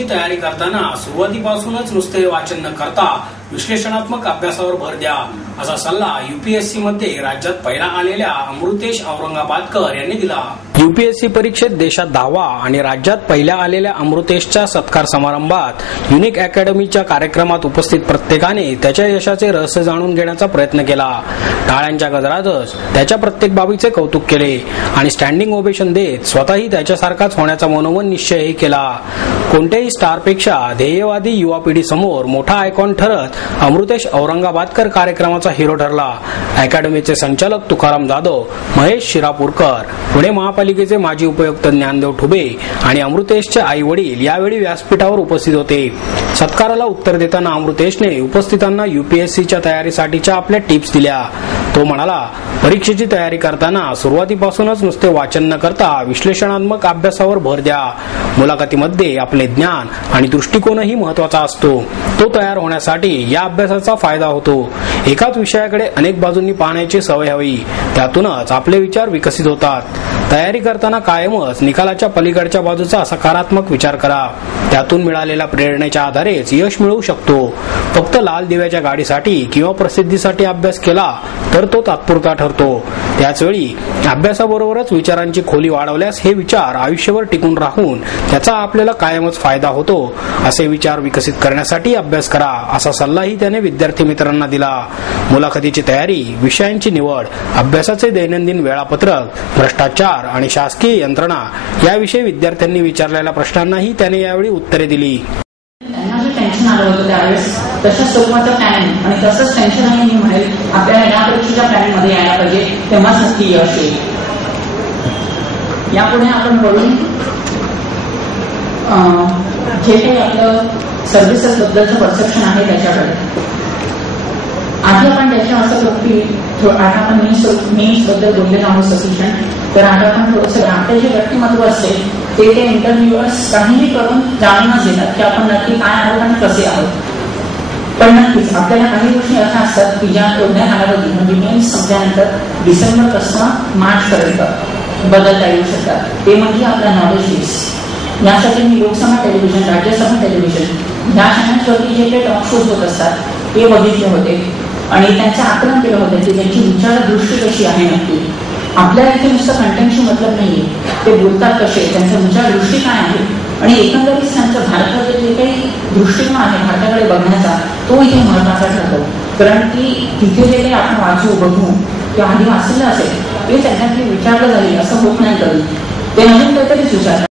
परीक्षेची तयारी करताना सुरुवातीपासूनच नुसते वाचन न करता विश्लेषणात्मक अभ्यासावर भर द्या, असा सल्ला यूपीएससी मध्ये राज्यात पहिला आलेल्या अमृतेश औरंगाबादकर यांनी दिला। यूपीएससी परीक्षेत देशात 10वा आणि राज्यात पहिल्या आलेल्या अमृतेशच्या सत्कार समारंभात युनिक अकॅडमीच्या कार्यक्रमात उपस्थित प्रत्येकाने त्याच्या यशाचे रहस्य जाणून घेण्याचा प्रयत्न केला। टाळ्यांच्या गजरातच त्याच्या प्रत्येक बाबीचे कौतुक केले आणि स्टँडिंग ओवेशन देत स्वतःही त्याच्यासारखाच होण्याचा मनोमन निश्चयही केला। कोणत्याही स्टारपेक्षा ध्येयवादी युवा पिढी समोर मोठा आयकॉन ठरत अमृतेश औरंगाबादकर कार्यक्रमाचा हिरो ठरला। अकॅडमीचे संचालक तुकाराम जाधव, महेश शिरापूरकर, पुणे महापालिकेचे माजी उपायुक्त ज्ञानदेव ठुबे आणि अमृतेशचे आई वडील यावेळी व्यासपीठावर उपस्थित होते। सत्काराला उत्तर देताना अमृतेशने उपस्थितांना यूपीएससीच्या तयारीसाठीच्या आपल्या टिप्स दिल्या। तो म्हणाला, परीक्षेची तयारी करताना सुरुवातीपासूनच नुसते वाचन न करता विश्लेषणात्मक अभ्यासावर भर द्या। मुलाखतीमध्ये आपले ज्ञान आणि दृष्टिकोनही महत्वाचा असतो। तो तयार होण्यासाठी या अभ्यासाचा फायदा होतो। एकाच विषयाकडे अनेक बाजूंनी पाहण्याची सवय हवी, त्यातूनच आपले विचार विकसित होतात। तयारी करताना कायमच निकालाच्या पलीकडच्या बाजूचा सकारात्मक विचार करा, त्यातून मिळालेल्या प्रेरणेच्या आधारेच यश मिळू शकतो। फक्त लाल दिव्याच्या गाडीसाठी किंवा प्रसिद्धीसाठी अभ्यास केला तर तो तात्पुरता ठरतो। त्याचवेळी अभ्यासाबरोबरच विचारांची खोली वाढवल्यास हे विचार आयुष्यभर टिकून राहून त्याचा आपल्याला कायमच फायदा होतो। असे विचार विकसित करण्यासाठी अभ्यास करा, असा सल्लाही त्याने विद्यार्थी मित्रांना दिला। मुलाखतीची तयारी, विषयांची निवड, अभ्यासाचे दैनंदिन वेळापत्रक, भ्रष्टाचार आणि शासकीय यंत्रणा याविषयी विद्यार्थ्यांनी विचारलेल्या प्रश्नांनाही त्याने यावेळी उत्तरे दिली। टेन्शन आलं होतं त्यावेळेस, तशाच स्वरूपाचं प्लॅनिंग आणि तसंच टेन्शन आहे मी म्हणेल आपल्याला या परीक्षेच्या प्लॅनिंग मध्ये यायला पाहिजे, तेव्हाच नक्की यश येईल। यापुढे आपण बोलून जे काही आपलं सर्व्हिसेस बद्दलचं परसेप्शन आहे त्याच्याकडे। आधी आपण त्याच्या असं बघतो की आता आपण मीन्स बद्दल बोललेलो आहोत सफिशियंट, तर आता आपण थोडंसं आपलं जे व्यक्तिमत्व असते ते इंटरव्ह्युअर्स काहीही करून जाणूनच देतात की आपण नक्की काय आहोत आणि कसे आहोत। पण नक्कीच आपल्याला काही गोष्टी अशा असतात की ज्या तेवढ्या कालावधी म्हणजे मेन्स संपल्यानंतर डिसेंबर पासून मार्च पर्यंत बदलता येऊ शकतात। ते म्हणजे आपला नॉलेज बेस। यासाठी मी लोकसभा टेलिव्हिजन, राज्यसभा टेलिव्हिजन या चॅनल्सवरती जे काही टॉक शोज होत असतात ते बघितले होते आणि त्यांचं आकलन केलं होतं की त्यांची विचारदृष्टी कशी आहे। नक्की आपल्याला इथे नुसतं कंटेंटशी मतलब नाहीये, ते बोलतात कसे, त्यांचा विचारदृष्टी काय आहे आणि एकंदरीत त्यांचं भारताचे जे काही दृष्टिकोन आहे भारताकडे बघण्याचा तो इथे महत्वाचा ठरतो। कारण की तिथे जे काही आपण वाचू बघू किंवा आधी वाचलेलं असेल ते त्यांना विचारलं जाईल असं होत नाही, कधी ते नवीन काहीतरीच विचार